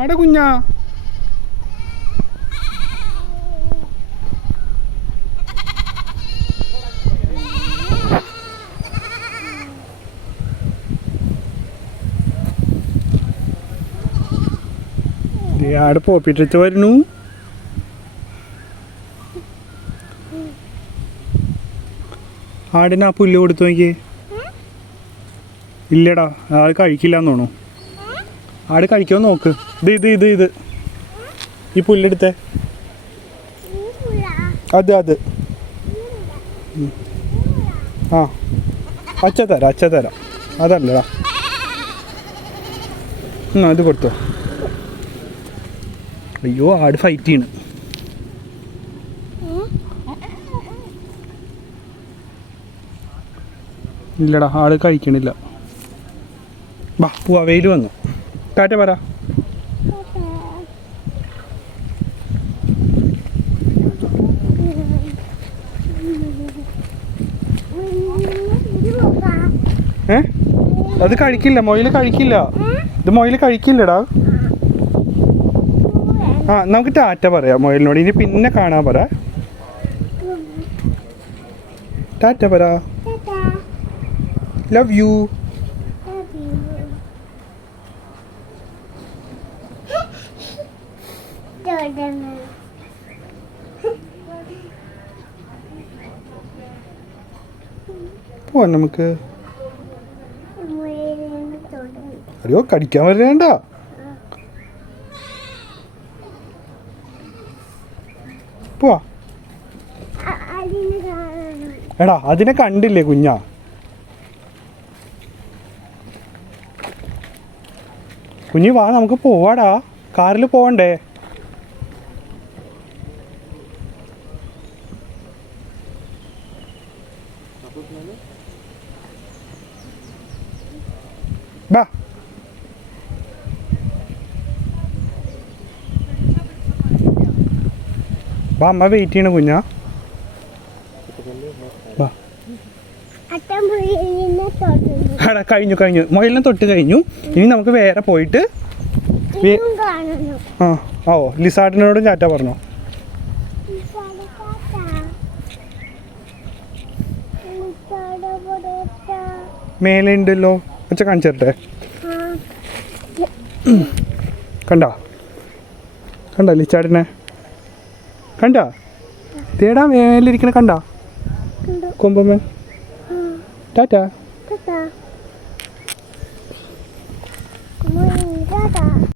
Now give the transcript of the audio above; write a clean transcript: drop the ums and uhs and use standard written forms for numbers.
ആടെ കുഞ്ഞാ. ആടെ പോപ്പിട്ടിട്ട് വരുന്നു. ആടിന് ആ പുല്ല് കൊടുത്തു നോക്കിയേ. ഇല്ലടാ, ആട് കഴിക്കില്ലാന്ന് തോന്നുന്നു. ആട് കഴിക്കുമോ നോക്ക്. ഇത് ഈ പുല്ലെടുത്തേ. അത് ആ അച്ഛ തരാം അതല്ലടാ. ഇത് കൊടുത്തോ. അയ്യോ, ആട് ഫൈറ്റ് ചെയ്യണ്. ഇല്ലടാ, ആട് കഴിക്കണില്ല. വാ പോവാ, വെയിൽ വന്നു. ടാറ്റ പറ. അത് കഴിക്കില്ല, മൊയില് കഴിക്കില്ല. ഇത് മൊയില് കഴിക്കില്ലടാ. ആ, നമുക്ക് ടാറ്റ പറയാം മൊയിലിനോട്. ഇനി പിന്നെ കാണാൻ പറ. ടാറ്റ പറ. Love you. പോവാൻ നമുക്ക്. അയ്യോ, കടിക്കാൻ വരേണ്ട. പോവാ. എടാ, അതിനെ കണ്ടില്ലേ കുഞ്ഞാ? കുഞ്ഞി വാ, നമുക്ക് പോവാടാ. കാറിൽ പോവണ്ടേ? ബാ. വാ, അമ്മ വെയിറ്റ് ചെയ്യണ കുഞ്ഞാ. എടാ, കഴിഞ്ഞു. മൊയിലിനെ തൊട്ട് കഴിഞ്ഞു. ഇനി നമുക്ക് വേറെ പോയിട്ട് ലിസാർഡിനോടും ടാറ്റ പറഞ്ഞോ. മേലെ ഉണ്ടല്ലോ, അച്ഛ കാണിച്ചു തരട്ടെ. കണ്ട ലിസാർഡിനെ കണ്ട? തേടാ, മേലിരിക്കണ കണ്ട? കൊമ്പമ്മ. ടാറ്റ.